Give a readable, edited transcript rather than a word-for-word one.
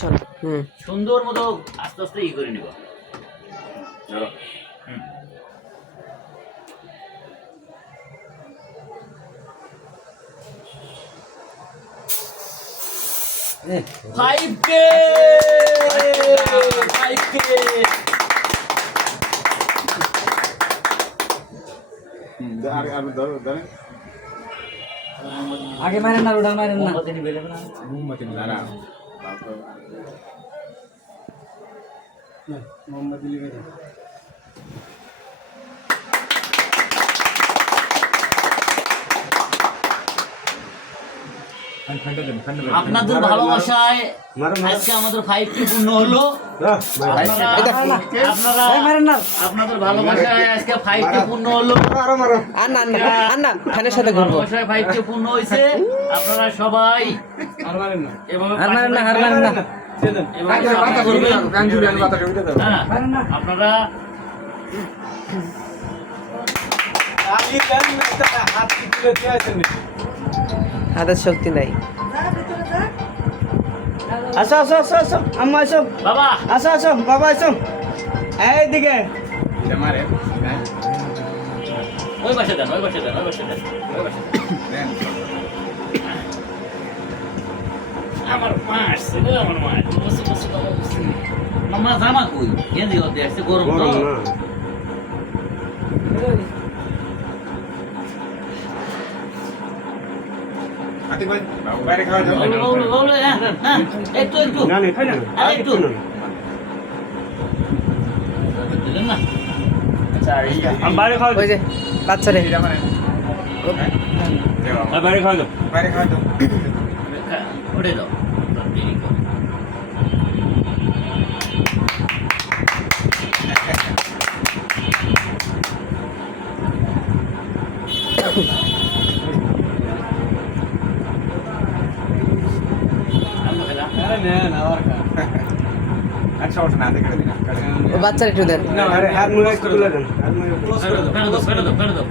চলো সুন্দর মতো আস্তে আস্তে ই করে নিব। ফাইভ কে আগে মারেন না ওটা মারেন না মোহাম্মদ আলী বেদে আপনাদের ভালোবাসায় আজকে আমাদের 5 কে পূর্ণ হলো। আপনাদের ভালোবাসায় আজকে 5 কে পূর্ণ হলো। আন্না খানের সাথে ঘুরবো। ভালোবাসায় 5 কে পূর্ণ হয়েছে। আপনারা সবাই আর মারেন না এভাবে আপনারা হাতের শক্তি নাই। আসো আসো আসো আসো আম্মা আসো বাবা আসো আসো বাবা আসো এইদিকে ওই পাশে দেন ওই পাশে দেন ওই পাশে দেন ওই পাশে দেন। আমার মাস আমার মাস বসে বসে বাবা বসে মামা জামা কই গেঞ্জি হতে আসছে গরম তো বাইরে খাওয়া যাবে একটু একটু না না খাই না একটু দিলেন না আমি বাইরে খাওয়া ওই যে বাচ্চারে বাইরে খাওয়া দাও বাইরে খাওয়া যাবে ওরে দাও দেরি করে अच्छा उठ ना दे कर देना ও বাচ্চার একটু দেন। হাত মুড়ে একটু তুলে দেন ফেলে দাও ফেলে দাও ফেলে দাও